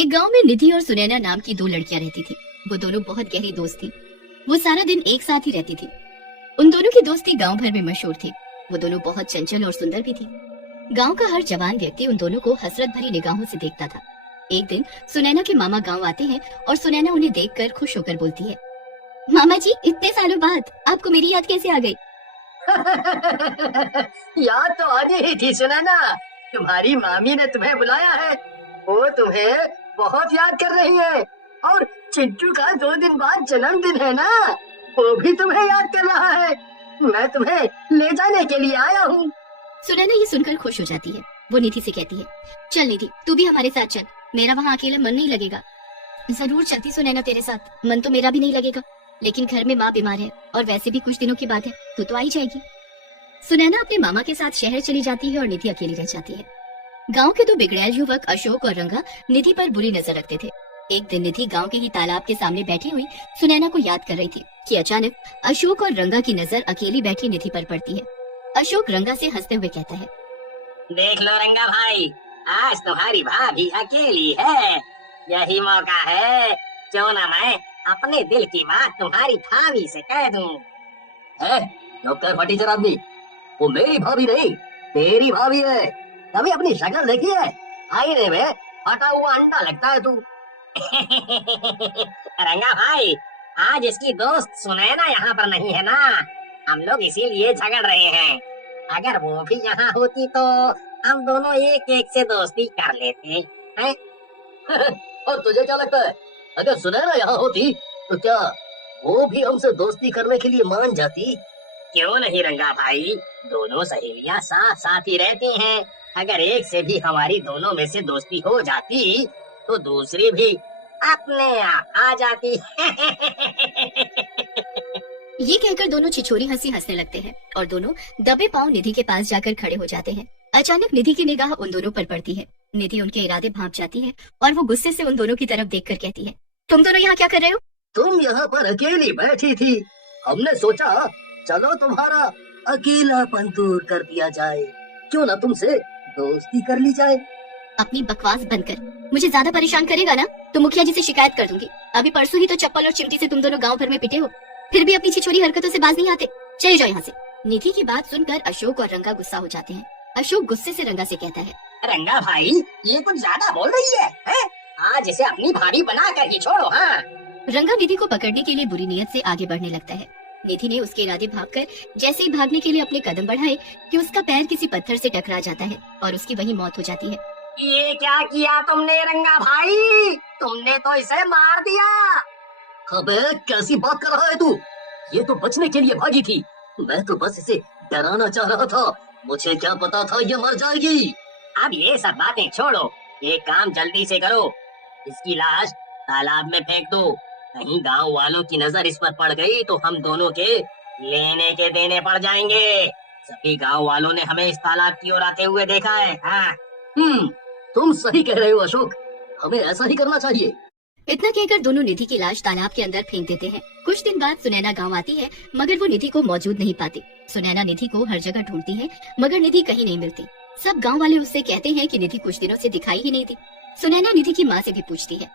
एक गांव में निधि और सुनैना नाम की दो लड़कियां रहती थी। वो दोनों बहुत गहरी दोस्त थी। वो सारा दिन एक साथ ही रहती थी। उन दोनों की दोस्ती गांव भर में मशहूर थी। वो दोनों बहुत चंचल और सुंदर भी थी। गांव का हर जवान व्यक्ति उन दोनों को हसरत भरी निगाहों से देखता था। एक दिन सुनैना के मामा गांव आते हैं और सुनैना उन्हें देखकर खुश होकर बोलती है, मामा जी, इतने सालों बाद आपको मेरी याद कैसे आ गई? याद तो आनी ही थी सुनैना। तुम्हारी मामी ने तुम्हें बुलाया है। वो तुम्हें बहुत याद कर रही है। और चिंटू का 2 दिन बाद जन्मदिन है ना, वो भी तुम्हें याद कर रहा है। मैं तुम्हें ले जाने के लिए आया हूँ। सुनैना ये सुनकर खुश हो जाती है। वो निधि से कहती है, चल निधि, तू भी हमारे साथ चल। मेरा वहाँ अकेला मन नहीं लगेगा। जरूर चलती सुनैना तेरे साथ, मन तो मेरा भी नहीं लगेगा, लेकिन घर में माँ बीमार है और वैसे भी कुछ दिनों की बात है, तू तो आ ही जाएगी। सुनैना अपने मामा के साथ शहर चली जाती है और निधि अकेली रह जाती है। गांव के दो बिगड़ैल युवक अशोक और रंगा निधि पर बुरी नजर रखते थे। एक दिन निधि गांव के ही तालाब के सामने बैठी हुई सुनैना को याद कर रही थी कि अचानक अशोक और रंगा की नजर अकेली बैठी निधि पर पड़ती है। अशोक रंगा से हंसते हुए कहता है, देख लो रंगा भाई, आज तुम्हारी भाभी अकेली है। यही मौका है जो ना मैं अपने दिल की बात तुम्हारी भाभी से कह दूं। डॉक्टर फटीचर आदमी, वो मेरी भाभी नहीं, तेरी भाभी है। कभी अपनी शक्ल देखी है? आईने में फटा हुआ अंडा लगता है तू। रंगा भाई, आज इसकी दोस्त सुनैना यहाँ पर नहीं है ना, हम लोग इसीलिए झगड़ रहे हैं। अगर वो भी यहाँ होती तो हम दोनों एक एक से दोस्ती कर लेते हैं। और तुझे क्या लगता है, अगर सुनैना यहाँ होती तो क्या वो भी हमसे दोस्ती करने के लिए मान जाती? क्यों नहीं रंगा भाई, दोनों सहेलियाँ साथ साथ ही रहती हैं। अगर एक से भी हमारी दोनों में से दोस्ती हो जाती तो दूसरी भी अपने आप आ जाती। ये कहकर दोनों छिछोरी हंसी हंसने लगते हैं और दोनों दबे पांव निधि के पास जाकर खड़े हो जाते हैं। अचानक निधि की निगाह उन दोनों पर पड़ती है। निधि उनके इरादे भांप जाती है और वो गुस्से से उन दोनों की तरफ देखकर कहती है, तुम दोनों यहाँ क्या कर रहे हो? तुम यहाँ पर अकेली बैठी थी, हमने सोचा चलो तुम्हारा अकेलापन दूर कर दिया जाए, क्यों ना तुमसे दोस्ती कर ली जाए। अपनी बकवास बंद कर, मुझे ज्यादा परेशान करेगा ना तो मुखिया जी से शिकायत कर दूंगी। अभी परसों ही तो चप्पल और चिमटी से तुम दोनों गांव भर में पिटे हो, फिर भी अपनी छिछोरी हरकतों से बाज नहीं आते। चले जाओ यहाँ से। निधि की बात सुनकर अशोक और रंगा गुस्सा हो जाते हैं। अशोक गुस्से से रंगा से कहता है, रंगा भाई, ये कुछ ज्यादा बोल रही है? आज इसे अपनी भाभी बना कर ही छोड़ो। हाँ। रंगा निधि को पकड़ने के लिए बुरी नीयत से आगे बढ़ने लगता है। निधि ने उसके इरादे भांपकर जैसे ही भागने के लिए अपने कदम बढ़ाए कि उसका पैर किसी पत्थर से टकरा जाता है और उसकी वहीं मौत हो जाती है। ये क्या किया तुमने रंगा भाई? तुमने तो इसे मार दिया। अबे कैसी बात कर रहा है तू? ये तो बचने के लिए भागी थी, मैं तो बस इसे डराना चाह रहा था। मुझे क्या पता था ये मर जाएगी। अब ये सब बातें छोड़ो, एक काम जल्दी से करो, इसकी लाश तालाब में फेंक दो। कहीं गांव वालों की नजर इस पर पड़ गई तो हम दोनों के लेने के देने पड़ जाएंगे। सभी गांव वालों ने हमें इस तालाब की ओर आते हुए देखा है। हाँ। तुम सही कह रहे हो अशोक, हमें ऐसा ही करना चाहिए। इतना कहकर दोनों निधि की लाश तालाब के अंदर फेंक देते हैं। कुछ दिन बाद सुनैना गांव आती है, मगर वो निधि को मौजूद नहीं पाती। सुनैना निधि को हर जगह ढूंढती है, मगर निधि कहीं नहीं मिलती। सब गांव वाले उससे कहते हैं कि निधि कुछ दिनों से दिखाई ही नहीं थी। सुनैना निधि की माँ से भी पूछती है,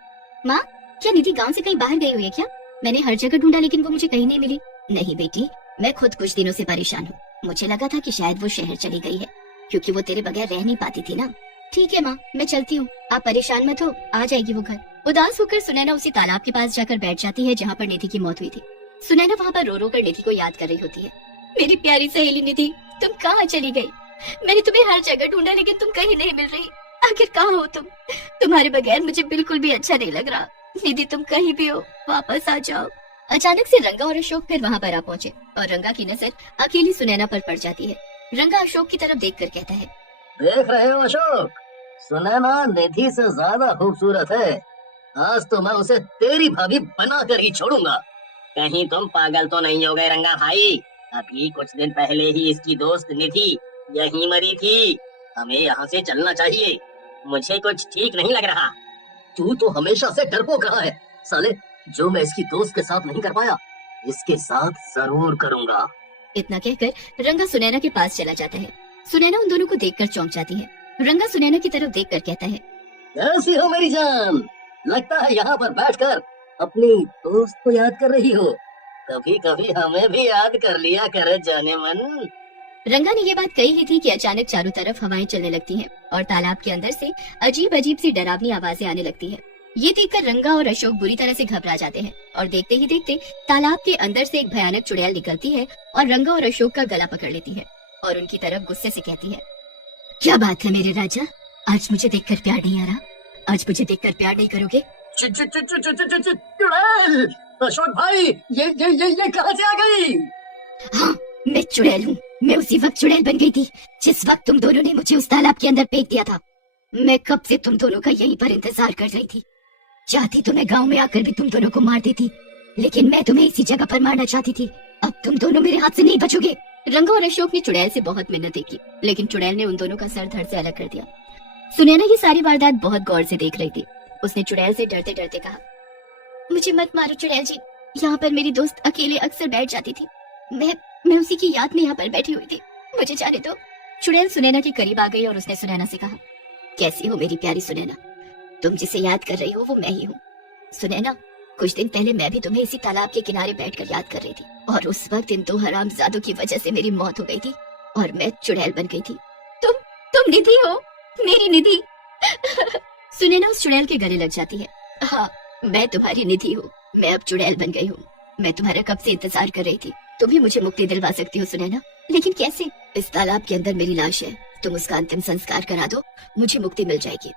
माँ, क्या निधि गांव से कहीं बाहर गई हुई है क्या? मैंने हर जगह ढूंढा लेकिन वो मुझे कहीं नहीं मिली। नहीं बेटी, मैं खुद कुछ दिनों से परेशान हूँ। मुझे लगा था कि शायद वो शहर चली गई है, क्योंकि वो तेरे बगैर रह नहीं पाती थी ना। ठीक है माँ, मैं चलती हूँ, आप परेशान मत हो, आ जाएगी वो घर। उदास होकर सुनैना उसी तालाब के पास जाकर बैठ जाती है जहाँ पर निधि की मौत हुई थी। सुनैना वहाँ पर रो रो कर निधि को याद कर रही होती है। मेरी प्यारी सहेली निधि, तुम कहाँ चली गई? मैंने तुम्हें हर जगह ढूंढा लेकिन तुम कहीं नहीं मिल रही। आखिर कहाँ हो तुम? तुम्हारे बगैर मुझे बिल्कुल भी अच्छा नहीं लग रहा। निधि, तुम कहीं भी हो, वापस आ जाओ। अचानक से रंगा और अशोक फिर वहाँ पर आ पहुँचे और रंगा की नजर अकेली सुनैना पर पड़ जाती है। रंगा अशोक की तरफ देख कर कहता है, देख रहे हो अशोक, सुनैना निधि से ज्यादा खूबसूरत है। आज तो मैं उसे तेरी भाभी बना कर ही छोड़ूंगा। कहीं तुम पागल तो नहीं हो गए रंगा भाई? अभी कुछ दिन पहले ही इसकी दोस्त निधि यहीं मरी थी। हमें यहाँ से चलना चाहिए, मुझे कुछ ठीक नहीं लग रहा। तू तो हमेशा से डरपोक रहा है साले। जो मैं इसकी दोस्त के साथ नहीं कर पाया, इसके साथ जरूर करूंगा। इतना कहकर रंगा सुनैना के पास चला जाता है। सुनैना उन दोनों को देखकर चौंक जाती है। रंगा सुनैना की तरफ देखकर कहता है, कैसी हो मेरी जान? लगता है यहाँ पर बैठकर अपनी दोस्त को याद कर रही हो। कभी कभी हमें भी याद कर लिया करे जाने मन। रंगा ने ये बात कही ही थी कि अचानक चारों तरफ हवाएं चलने लगती हैं और तालाब के अंदर से अजीब अजीब सी डरावनी आवाजें आने लगती है। ये देखकर रंगा और अशोक बुरी तरह से घबरा जाते हैं और देखते ही देखते तालाब के अंदर से एक भयानक चुड़ैल निकलती है और रंगा और अशोक का गला पकड़ लेती है और उनकी तरफ गुस्से से कहती है, क्या बात है मेरे राजा, आज मुझे देखकर प्यार नहीं आ रहा? आज मुझे देखकर प्यार नहीं करोगे? चुड़ैल! अशोक भाई, ये कहाँ से आ गई? हाँ, मैं चुड़ैल हूँ। मैं उसी वक्त चुड़ैल बन गई थी जिस वक्त तुम दोनों ने मुझे उस तालाब के अंदर फेंक दिया था। मैं कब से तुम दोनों का यहीं पर इंतजार कर रही थी। चाहती तो मैं गांव में आकर भी तुम दोनों को मार देती, लेकिन मैं तुम्हें इसी जगह पर मारना चाहती थी। अब तुम दोनों मेरे हाथ से नहीं बचोगे। रंगा और अशोक ने चुड़ैल से बहुत मिन्नतें की, लेकिन चुड़ैल ने उन दोनों का सर धड़ से अलग कर दिया। सुनैना ये सारी वारदात बहुत गौर से देख रही थी। उसने चुड़ैल से डरते डरते कहा, मुझे मत मारो चुड़ैल जी, यहाँ पर मेरी दोस्त अकेले अक्सर बैठ जाती थी। मैं उसी की याद में यहाँ पर बैठी हुई थी, मुझे जाने दो। चुड़ैल सुनैना के करीब आ गई और उसने सुनैना से कहा, कैसी हो मेरी प्यारी सुनैना? तुम जिसे याद कर रही हो वो मैं ही हूँ। सुनैना, कुछ दिन पहले मैं भी तुम्हें इसी तालाब के किनारे बैठकर याद कर रही थी और उस वक्त इन दो हरामजादों की वजह से मेरी मौत हो गई थी और मैं चुड़ैल बन गई थी। तुम निधि हो, मेरी निधि। सुनैना उस चुड़ैल के गले लग जाती है। हाँ, मैं तुम्हारी निधि हूँ, मैं अब चुड़ैल बन गई हूँ। मैं तुम्हारा कब से इंतजार कर रही थी। तुम ही मुझे मुक्ति दिलवा सकती हो सुनैना, लेकिन कैसे? इस तालाब के अंदर मेरी लाश है, तुम उसका अंतिम संस्कार करा दो, मुझे मुक्ति मिल जाएगी।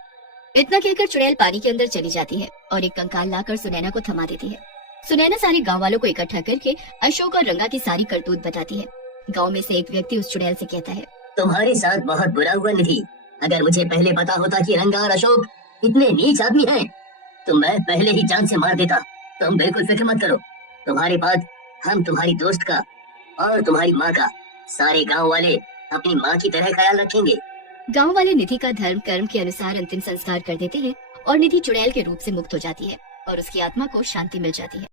इतना कहकर चुड़ैल पानी के अंदर चली जाती है और एक कंकाल लाकर सुनैना को थमा देती है। सुनैना सारे गांव वालों को इकट्ठा करके अशोक और रंगा की सारी करतूत बताती है। गांव में से एक व्यक्ति उस चुड़ैल से कहता है, तुम्हारे साथ बहुत बुरा हुआ निधि। अगर मुझे पहले पता होता कि रंगा और अशोक इतने नीच आदमी हैं, तो मैं पहले ही जान से मार देता। तुम बिल्कुल फिक्र मत करो, तुम्हारे बाद हम तुम्हारी दोस्त का और तुम्हारी माँ का, सारे गांव वाले अपनी माँ की तरह ख्याल रखेंगे। गांव वाले निधि का धर्म कर्म के अनुसार अंतिम संस्कार कर देते हैं और निधि चुड़ैल के रूप से मुक्त हो जाती है और उसकी आत्मा को शांति मिल जाती है।